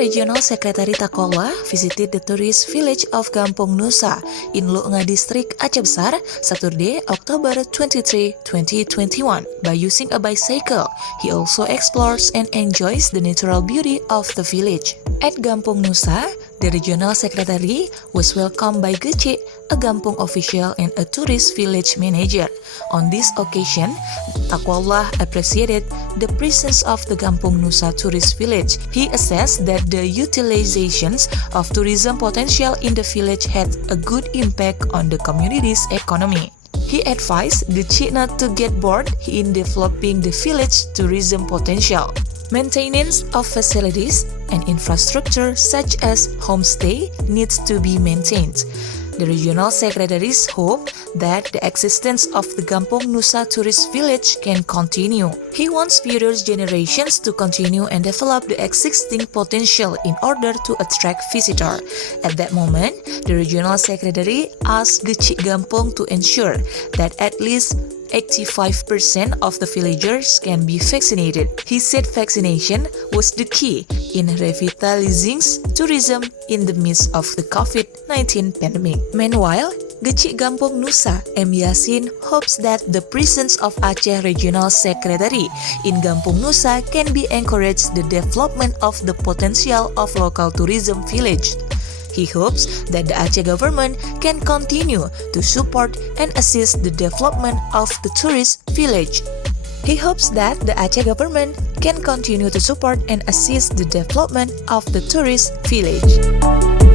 Regional Secretary Takollah visited the tourist village of Gampong Nusa in Luenga District, Aceh Besar, Saturday, October 23, 2021, by using a bicycle. He also explores and enjoys the natural beauty of the village. At Gampong Nusa, the Regional Secretary was welcomed by Gece, a Gampong official and a tourist village manager. On this occasion, Takollah appreciated the presence of the Gampong Nusa tourist village. He assessed that the utilizations of tourism potential in the village had a good impact on the community's economy. He advised Gece not to get bored in developing the village tourism potential. Maintenance of facilities and infrastructure such as homestay needs to be maintained. The regional secretaries hope that the existence of the Gampong Nusa tourist village can continue. He wants future generations to continue and develop the existing potential in order to attract visitors. At that moment, the regional secretary asked Gece Gampong to ensure that at least 85% of the villagers can be vaccinated. He said vaccination was the key in revitalizing tourism in the midst of the COVID-19 pandemic. Meanwhile, Gece Gampong Nusa, M. Yasin, hopes that the presence of Aceh Regional Secretary in Gampong Nusa can be encouraged the development of the potential of local tourism village. He hopes that the Aceh government can continue to support and assist the development of the tourist village. He hopes that the Aceh government can continue to support and assist the development of the tourist village.